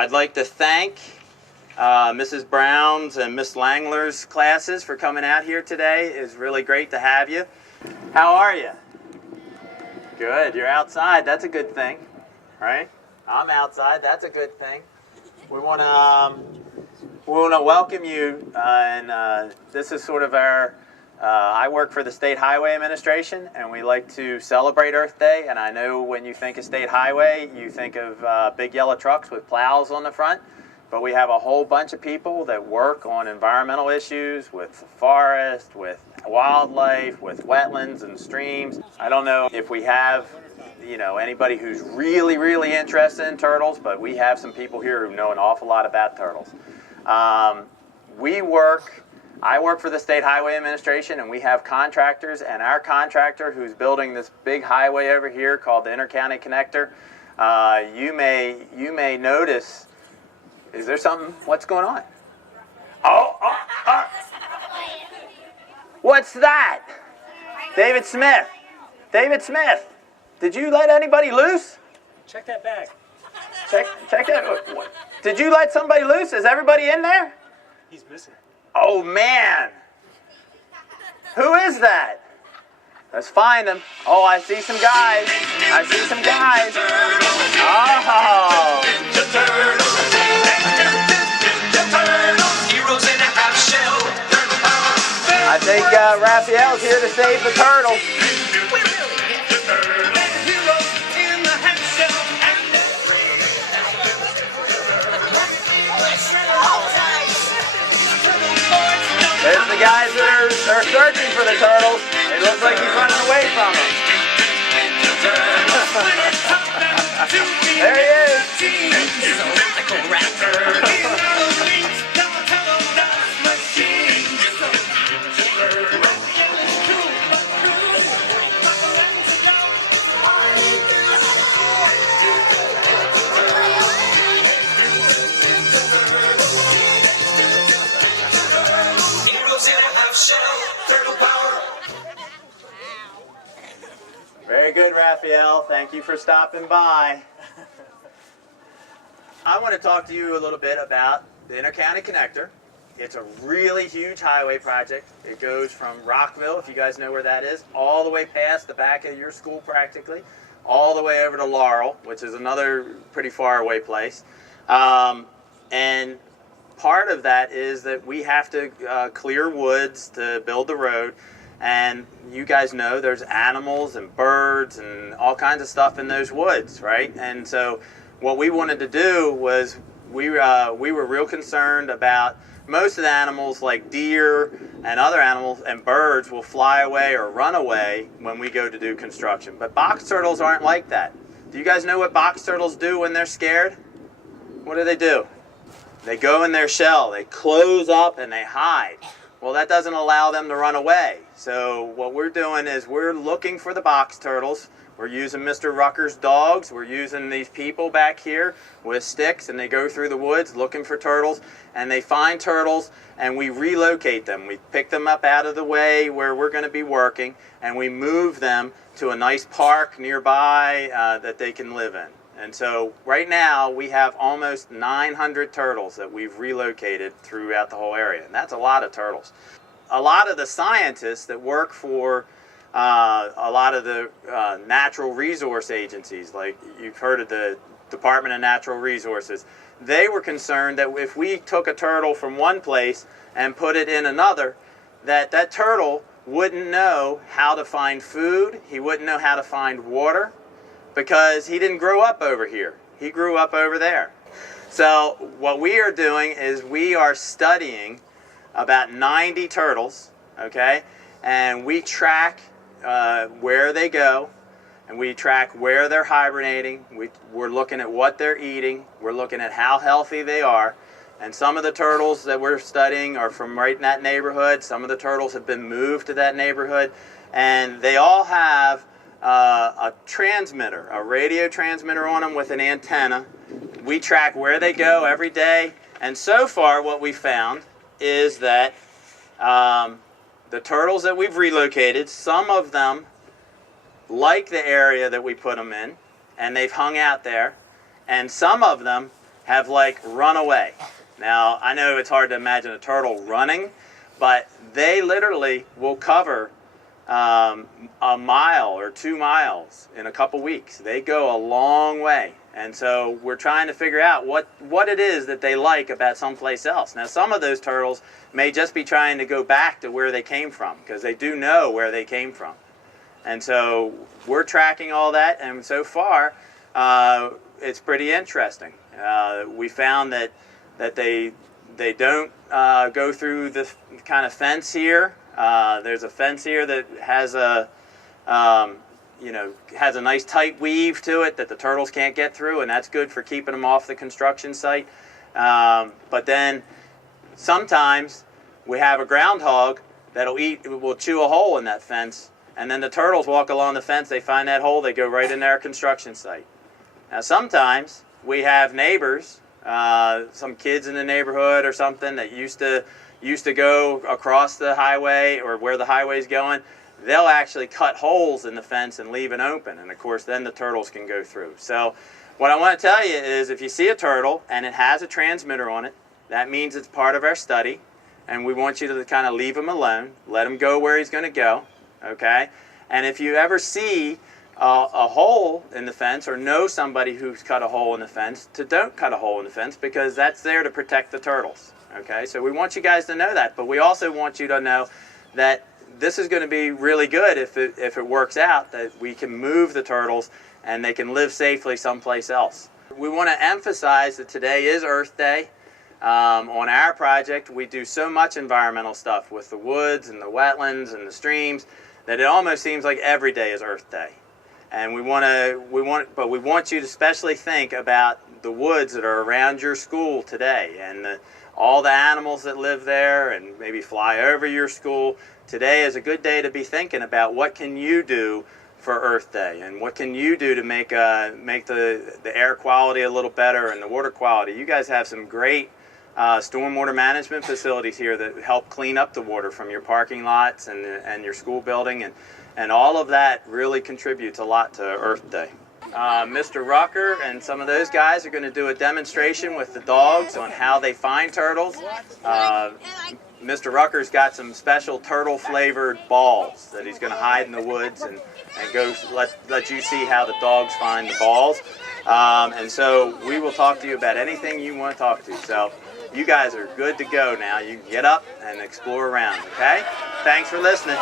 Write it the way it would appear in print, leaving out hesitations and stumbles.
I'd like to thank Mrs. Brown's and Miss Langler's classes for coming out here today. It's really great to have you. How are you? Good. You're outside. That's a good thing, right? I'm outside. That's a good thing. We want to welcome you, and this is sort of our. I work for the State Highway Administration, and we like to celebrate Earth Day. And I know when you think of State Highway, you think of big yellow trucks with plows on the front. But we have a whole bunch of people that work on environmental issues with the forest, with wildlife, with wetlands and streams. I don't know if we have, anybody who's really, really interested in turtles, but we have some people here who know an awful lot about turtles. I work for the State Highway Administration, and we have contractors, and our contractor who's building this big highway over here called the Inter-County Connector, you may notice, is there something? What's going on? What's that? David Smith. David Smith. Did you let anybody loose? Check that bag. Check that. Did you let somebody loose? Is everybody in there? He's missing. Oh, man. Who is that? Let's find him. Oh, I see some guys. I see some guys. Oh. I think Raphael's here to save the turtle. There's the guys that are searching for the turtles. It looks like he's running away from them. There he is. Very good, Raphael. Thank you for stopping by. I want to talk to you a little bit about the Inter-County Connector. It's a really huge highway project. It goes from Rockville, if you guys know where that is, all the way past the back of your school practically, all the way over to Laurel, which is another pretty far away place. And part of that is that we have to clear woods to build the road. And you guys know there's animals and birds and all kinds of stuff in those woods, right? And so what we wanted to do was we were real concerned about most of the animals like deer and other animals and birds will fly away or run away when we go to do construction. But box turtles aren't like that. Do you guys know what box turtles do when they're scared? What do? They go in their shell, they close up and they hide. Well, that doesn't allow them to run away. So what we're doing is we're looking for the box turtles. We're using Mr. Rucker's dogs. We're using these people back here with sticks, and they go through the woods looking for turtles, and they find turtles, and we relocate them. We pick them up out of the way where we're going to be working, and we move them to a nice park nearby that they can live in. And so right now we have almost 900 turtles that we've relocated throughout the whole area. And that's a lot of turtles. A lot of the scientists that work for a lot of the natural resource agencies, like you've heard of the Department of Natural Resources, they were concerned that if we took a turtle from one place and put it in another, that turtle wouldn't know how to find food, he wouldn't know how to find water, because he didn't grow up over here. He grew up over there. So what we are doing is we are studying about 90 turtles, okay? And we track where they go, and we track where they're hibernating. We're looking at what they're eating. We're looking at how healthy they are. And some of the turtles that we're studying are from right in that neighborhood. Some of the turtles have been moved to that neighborhood. And they all have a transmitter, a radio transmitter on them with an antenna. We track where they go every day. And so far what we found is that the turtles that we've relocated, some of them like the area that we put them in, and they've hung out there. And some of them have like run away. Now, I know it's hard to imagine a turtle running, but they literally will cover a mile or 2 miles in a couple weeks. They go a long way. And so we're trying to figure out what it is that they like about someplace else. Now, some of those turtles may just be trying to go back to where they came from, because they do know where they came from. And so we're tracking all that, and so far it's pretty interesting. We found that they don't go through the kind of fence here. There's a fence here that has has a nice tight weave to it that the turtles can't get through, and that's good for keeping them off the construction site. But then sometimes we have a groundhog will chew a hole in that fence, and then the turtles walk along the fence, they find that hole, they go right into our construction site. Now sometimes we have neighbors, some kids in the neighborhood or something that used to go across the highway or where the highway's going. They'll actually cut holes in the fence and leave it open, and of course then the turtles can go through. So what I want to tell you is, if you see a turtle and it has a transmitter on it, that means it's part of our study, and we want you to kind of leave him alone, let him go where he's going to go, okay? And if you ever see a hole in the fence, or know somebody who's cut a hole in the fence, don't cut a hole in the fence, because that's there to protect the turtles, okay? So we want you guys to know that, but we also want you to know that this is going to be really good if it works out, that we can move the turtles and they can live safely someplace else. We want to emphasize that today is Earth Day. On our project, we do so much environmental stuff with the woods and the wetlands and the streams that it almost seems like every day is Earth Day. And we want you to especially think about the woods that are around your school today, and all the animals that live there and maybe fly over your school. Today is a good day to be thinking about what can you do for Earth Day, and what can you do to make the air quality a little better and the water quality. You guys have some great stormwater management facilities here that help clean up the water from your parking lots and your school building, and all of that really contributes a lot to Earth Day. Mr. Rucker and some of those guys are going to do a demonstration with the dogs on how they find turtles. Mr. Rucker's got some special turtle flavored balls that he's going to hide in the woods and go let you see how the dogs find the balls. And so we will talk to you about anything you want to talk to. So you guys are good to go now. You can get up and explore around, okay? Thanks for listening.